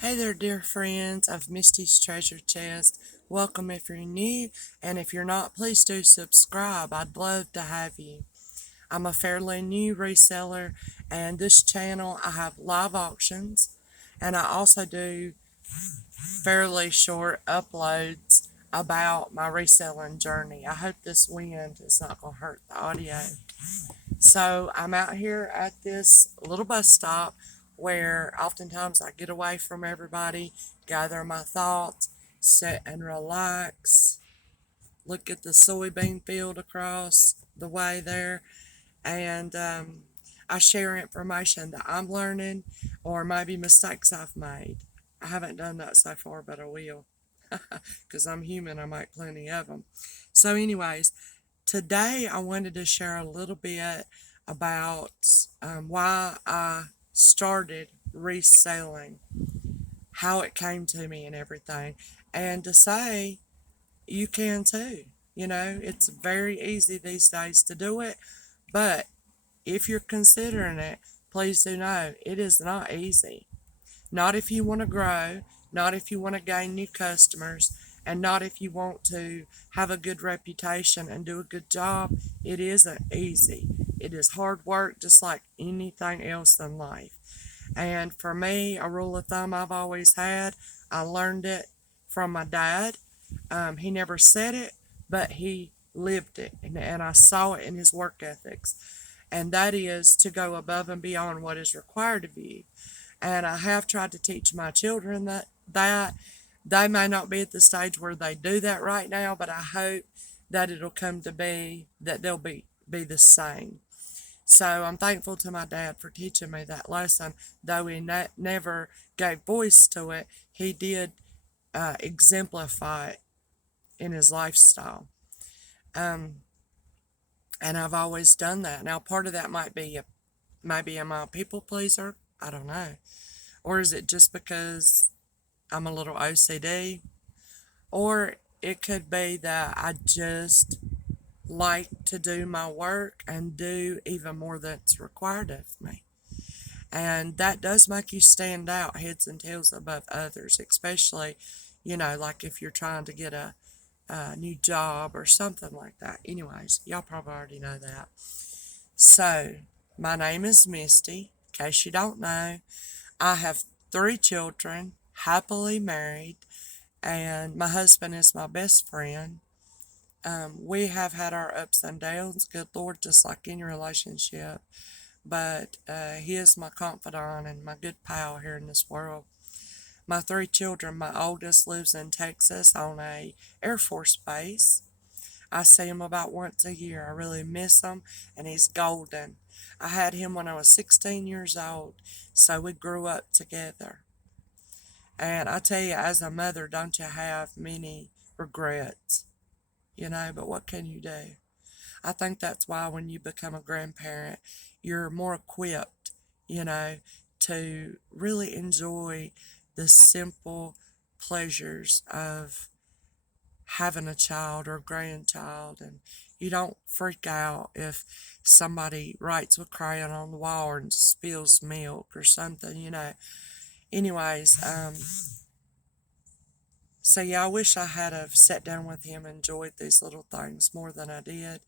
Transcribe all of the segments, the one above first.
Hey there, dear friends of Misty's Treasure Chest. Welcome if you're new, and if you're not, please do subscribe. I'd love to have you. I'm a fairly new reseller, and this channel I have live auctions, and I also do fairly short uploads about my reselling journey. I hope this wind is not going to hurt the audio. So I'm out here at this little bus stop where oftentimes I get away from everybody, gather my thoughts, sit and relax, look at the soybean field across the way there, and I share information that I'm learning or maybe mistakes I've made. I haven't done that so far, but I will because I'm human. I make plenty of them. So, anyways, today I wanted to share a little bit about why I started reselling, how it came to me, and everything, and to say you can too. You know, it's very easy these days to do it, but if you're considering it, please do know it is not easy. Not if you want to grow, not if you want to gain new customers, and not if you want to have a good reputation and do a good job. It isn't easy. It is hard work just like anything else in life. And for me, a rule of thumb I've always had, I learned it from my dad. He never said it, but he lived it, and I saw it in his work ethics. And that is to go above and beyond what is required of you. And I have tried to teach my children that they may not be at the stage where they do that right now, but I hope that it'll come to be that they'll be the same. So I'm thankful to my dad for teaching me that lesson. Though he never gave voice to it, he did exemplify it in his lifestyle. Um, and I've always done that. Now, part of that might be maybe am I a people pleaser? I don't know. Or is it just because I'm a little OCD? Or it could be that I just like to do my work and do even more that's required of me. And that does make you stand out heads and tails above others, especially, like if you're trying to get a new job or something like that. Anyways, y'all probably already know that. So, my name is Misty. In case you don't know, I have 3 children, happily married, and my husband is my best friend. We have had our ups and downs, good Lord, just like any relationship. But he is my confidant and my good pal here in this world. My 3 children, my oldest lives in Texas on a Air Force base. I see him about once a year. I really miss him, and he's golden. I had him when I was 16 years old, so we grew up together. And I tell you, as a mother, don't you have many regrets, but what can you do? I think that's why when you become a grandparent, you're more equipped, you know, to really enjoy the simple pleasures of having a child or a grandchild, and you don't freak out if somebody writes with crayon on the wall and spills milk or something. Anyways, so yeah, I wish I had have sat down with him and enjoyed these little things more than I did,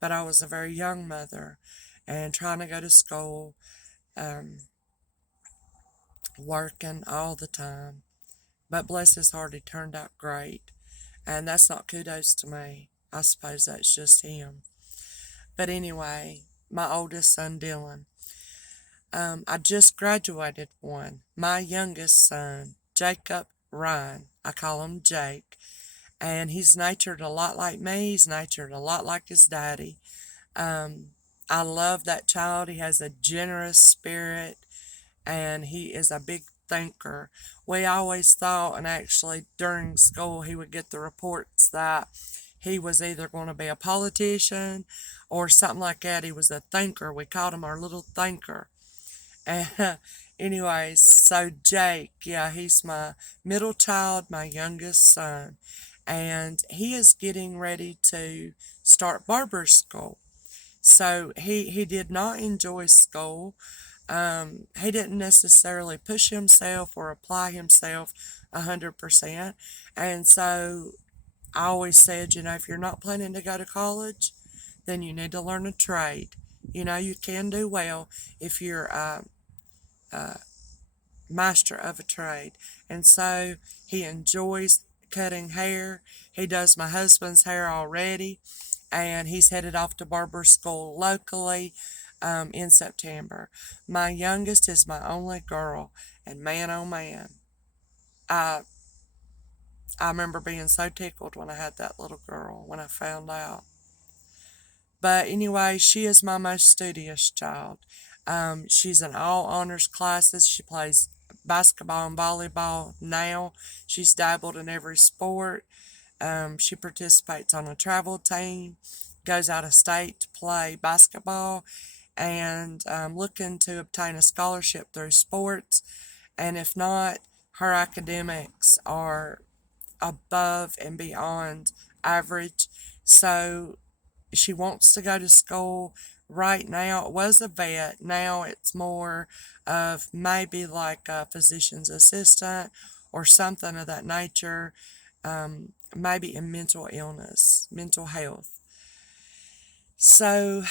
but I was a very young mother and trying to go to school, um, working all the time. But bless his heart, he turned out great. And that's not kudos to me. I suppose that's just him. But anyway, my oldest son, Dylan, I just graduated one. My youngest son, Jacob Ryan, I call him Jake, and he's natured a lot like me. He's natured a lot like his daddy. Um, I love that child. He has a generous spirit, and he is a big thinker. We always thought, and actually during school, he would get the reports that he was either going to be a politician or something like that. He was a thinker. We called him our little thinker. And anyways, so Jake, yeah, he's my middle child, my youngest son, and he is getting ready to start barber school. So he did not enjoy school. He didn't necessarily push himself or apply himself 100%. And so I always said, if you're not planning to go to college, then you need to learn a trade. You can do well if you're a master of a trade. And so he enjoys cutting hair. He does my husband's hair already, and he's headed off to barber school locally in September. My youngest is my only girl, and man, oh man, I I remember being so tickled when I had that little girl when I found out. But anyway, she is my most studious child. She's in all honors classes. She plays basketball and volleyball now. She's dabbled in every sport. She participates on a travel team, goes out of state to play basketball, and looking to obtain a scholarship through sports. And if not, her academics are above and beyond average. So she wants to go to school. Right now, it was a vet. Now it's more of maybe like a physician's assistant or something of that nature, maybe in mental illness, mental health. So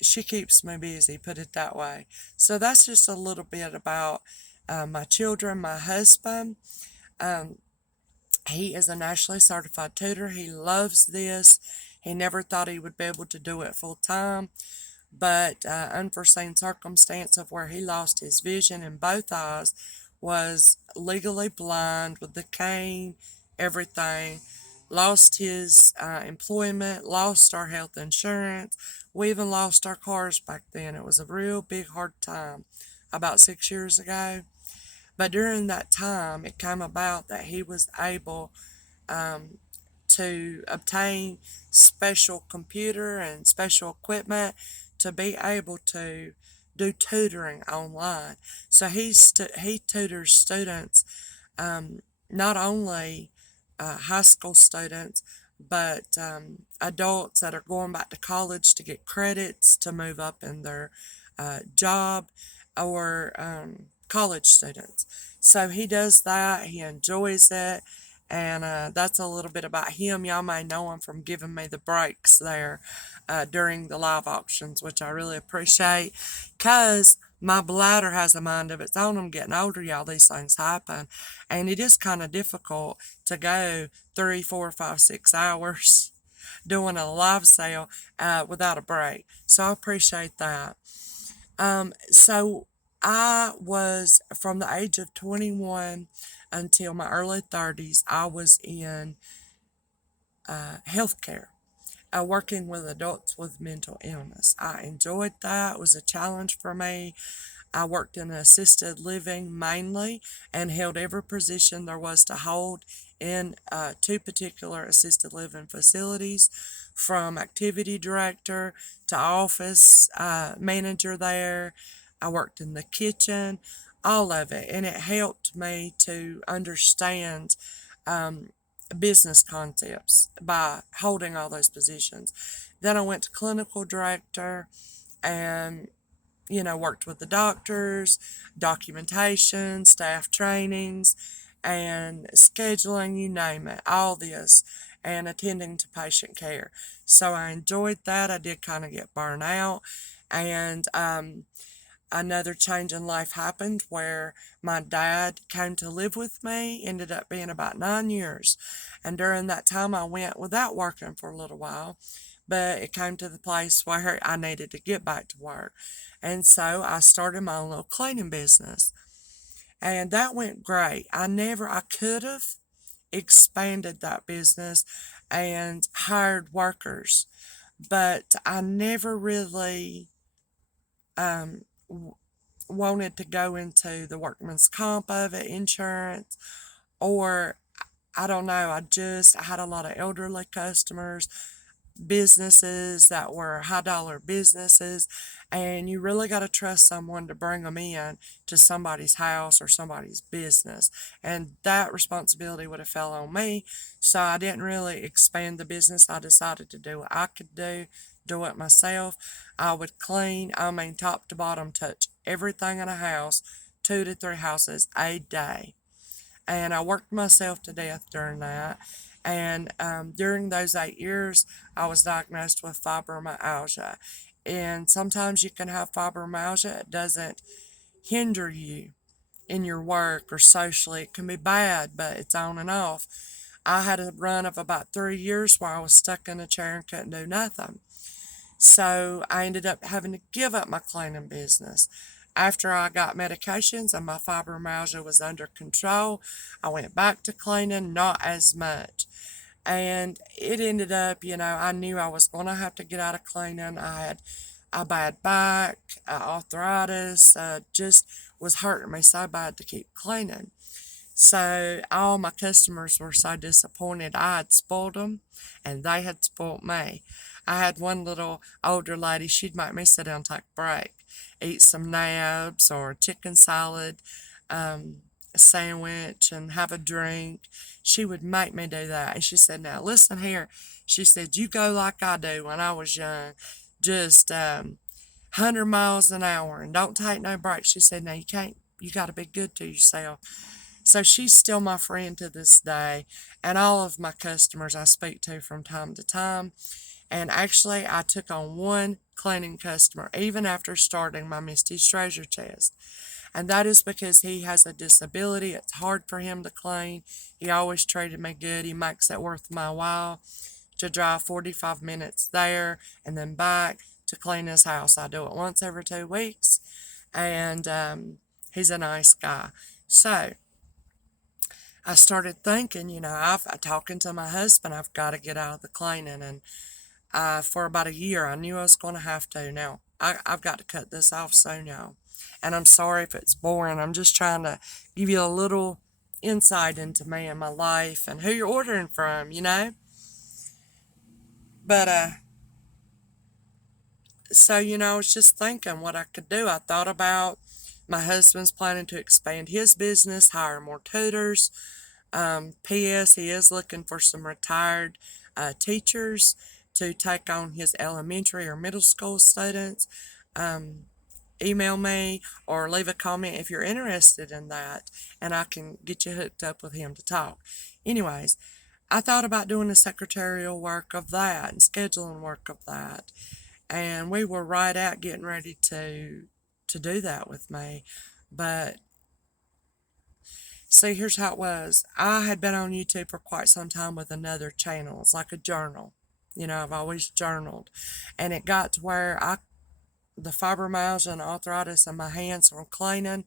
she keeps me busy, put it that way. So that's just a little bit about my children, my husband. Um, he is a nationally certified tutor. He loves this. He never thought he would be able to do it full time, but unforeseen circumstance of where he lost his vision in both eyes, was legally blind with the cane, everything, lost his employment, lost our health insurance. We even lost our cars back then. It was a real big hard time about 6 years ago. But during that time, it came about that he was able um, to obtain special computer and special equipment to be able to do tutoring online. So he tutors students, not only high school students, but adults that are going back to college to get credits to move up in their job, or college students. So he does that. He enjoys it. And that's a little bit about him. Y'all may know him from giving me the breaks there during the live auctions, which I really appreciate, because my bladder has a mind of its own. I'm getting older, y'all. These things happen. And it is kind of difficult to go 3, 4, 5, 6 hours doing a live sale without a break. So I appreciate that. So I was, from the age of 21 until my early 30s, I was in healthcare, working with adults with mental illness. I enjoyed that. It was a challenge for me. I worked in assisted living mainly, and held every position there was to hold in two particular assisted living facilities, from activity director to office manager there. I worked in the kitchen, all of it, and it helped me to understand um, business concepts by holding all those positions. Then I went to clinical director, and worked with the doctors, documentation, staff trainings, and scheduling, you name it, all this, and attending to patient care. So I enjoyed that. I did kind of get burned out, and another change in life happened where my dad came to live with me, ended up being about 9 years. And during that time, I went without working for a little while, but it came to the place where I needed to get back to work. And so I started my own little cleaning business. And that went great. I could have expanded that business and hired workers, but I never really um, wanted to go into the workman's comp of it, insurance, or I don't know. I had a lot of elderly customers, businesses that were high dollar businesses, and you really got to trust someone to bring them in to somebody's house or somebody's business, and that responsibility would have fell on me. So I didn't really expand the business. I decided to do what I could do do it myself. I would clean, I mean, top to bottom, touch everything in a house, 2 to 3 houses a day. And I worked myself to death during that. And during those 8 years, I was diagnosed with fibromyalgia. And sometimes you can have fibromyalgia, it doesn't hinder you in your work or socially. It can be bad, but it's on and off. I had a run of about 3 years where I was stuck in a chair and couldn't do nothing. So I ended up having to give up my cleaning business. After I got medications and my fibromyalgia was under control, I went back to cleaning, not as much. And it ended up, I knew I was going to have to get out of cleaning. I had a bad back, arthritis, just was hurting me so bad to keep cleaning. So all my customers were so disappointed. I had spoiled them, and they had spoiled me. I had one little older lady, she'd make me sit down and take a break, eat some nabs or chicken salad, a sandwich, and have a drink. She would make me do that. And she said, now listen here. She said, you go like I do when I was young, just 100 miles an hour and don't take no breaks. She said, now you can't, you got to be good to yourself. So she's still my friend to this day, and all of my customers I speak to from time to time. And actually, I took on one cleaning customer even after starting my Misty's Treasure Chest. And that is because he has a disability. It's hard for him to clean. He always treated me good. He makes it worth my while to drive 45 minutes there and then back to clean his house. I do it once every 2 weeks, and he's a nice guy. So I started thinking, I've talking to my husband, I've got to get out of the cleaning. And for about a year, I knew I was going to have to. Now, I've got to cut this off soon, y'all. And I'm sorry if it's boring. I'm just trying to give you a little insight into me and my life and who you're ordering from. But, so, I was just thinking what I could do. I thought about my husband's planning to expand his business, hire more tutors. P.S. He is looking for some retired teachers to take on his elementary or middle school students. Email me or leave a comment if you're interested in that, and I can get you hooked up with him to talk. Anyways, I thought about doing the secretarial work of that and scheduling work of that, and we were right out getting ready to do that with me. But see, here's how it was. I had been on YouTube for quite some time with another channel. It's like a journal. I've always journaled. And it got to where the fibromyalgia and arthritis in my hands from cleaning,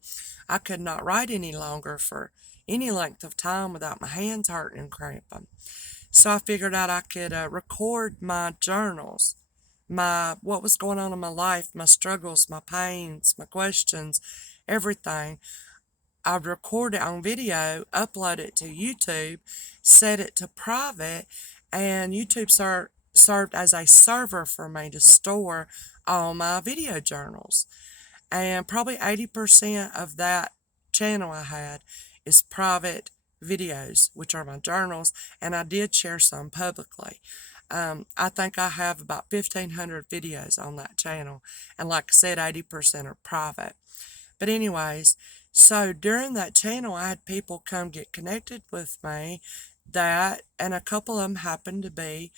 I could not write any longer for any length of time without my hands hurting and cramping. So I figured out I could record my journals, what was going on in my life, my struggles, my pains, my questions, everything. I'd record it on video, upload it to YouTube, set it to private, and YouTube served as a server for me to store all my video journals. And probably 80% of that channel I had is private videos, which are my journals, and I did share some publicly. I think I have about 1,500 videos on that channel, and like I said, 80% are private. But anyways, so during that channel, I had people come get connected with me and a couple of them happened to be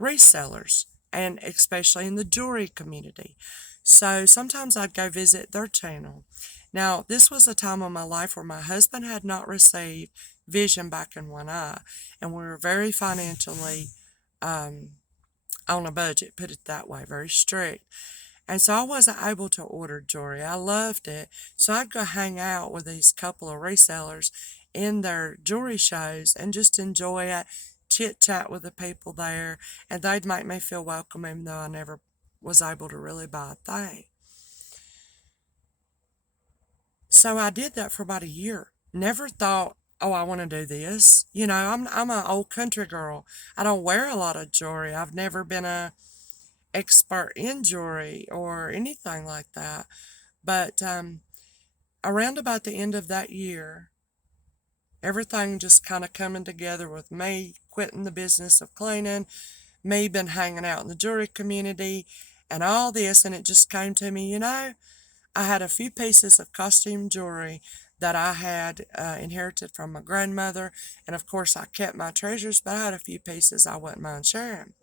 resellers, and especially in the jewelry community. So sometimes I'd go visit their channel. Now, this was a time of my life where my husband had not received vision back in one eye, and we were very financially on a budget, put it that way, very strict. And so I wasn't able to order jewelry. I loved it. So I'd go hang out with these couple of resellers in their jewelry shows and just enjoy it, chit chat with the people there, and they'd make me feel welcome even though I never was able to really buy a thing. So I did that for about a year. Never thought, oh, I want to do this. I'm an old country girl. I don't wear a lot of jewelry. I've never been a expert in jewelry or anything like that. But around about the end of that year, everything just kind of coming together with me quitting the business of cleaning, me been hanging out in the jewelry community and all this, and it just came to me, I had a few pieces of costume jewelry that I had inherited from my grandmother, and of course I kept my treasures, but I had a few pieces I wouldn't mind sharing.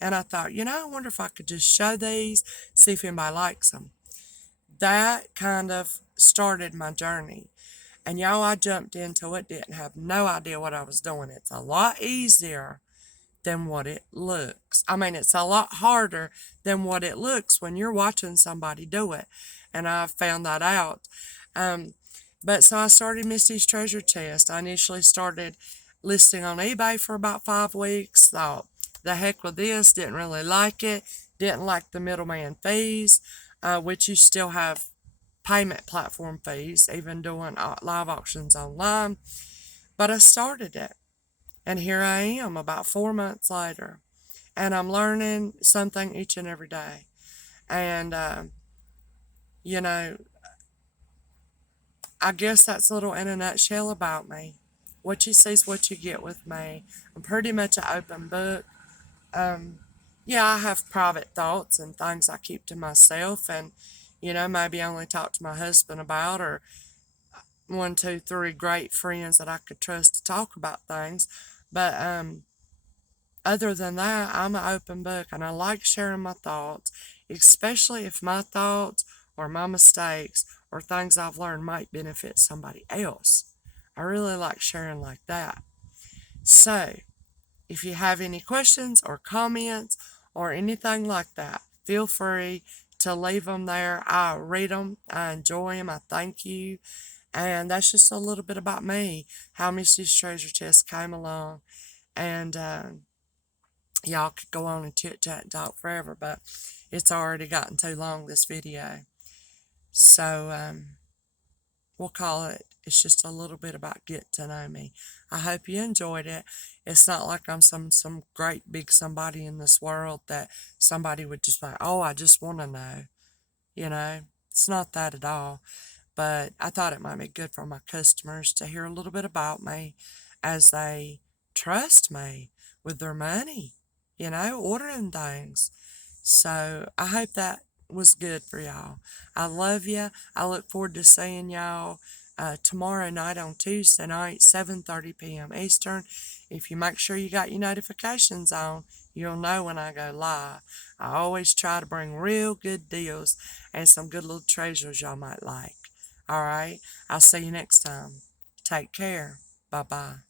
And I thought, I wonder if I could just show these, see if anybody likes them. That kind of started my journey. And y'all, I jumped into it, didn't have no idea what I was doing. It's a lot easier than what it looks. I mean, it's a lot harder than what it looks when you're watching somebody do it. And I found that out. But so I started Misty's Treasure Chest. I initially started listing on eBay for about 5 weeks. Thought, the heck with this, didn't really like it. Didn't like the middleman fees, which you still have payment platform fees, even doing live auctions online. But I started it. And here I am about 4 months later. And I'm learning something each and every day. And, you know, I guess that's a little in a nutshell about me. What you see is what you get with me. I'm pretty much an open book. Yeah, I have private thoughts and things I keep to myself, and maybe only talk to my husband about, or 1, 2, 3 great friends that I could trust to talk about things. But other than that, I'm an open book, and I like sharing my thoughts, especially if my thoughts or my mistakes or things I've learned might benefit somebody else. I really like sharing like that. So, if you have any questions or comments or anything like that, feel free to leave them there. I read them, I enjoy them, I thank you. And that's just a little bit about me, how Misty's Treasure Chest came along. And y'all could go on and chit chat and talk forever, but it's already gotten too long, this video. So we'll call it, it's just a little bit about getting to know me. I hope you enjoyed it. It's not like I'm some great big somebody in this world that somebody would just like, oh, I just want to know. It's not that at all. But I thought it might be good for my customers to hear a little bit about me as they trust me with their money, ordering things. So I hope that was good for y'all. I love you. I look forward to seeing y'all tomorrow night on Tuesday night, 7:30 p.m. Eastern. If you make sure you got your notifications on, you'll know when I go live. I always try to bring real good deals and some good little treasures y'all might like. All right, I'll see you next time. Take care. Bye-bye.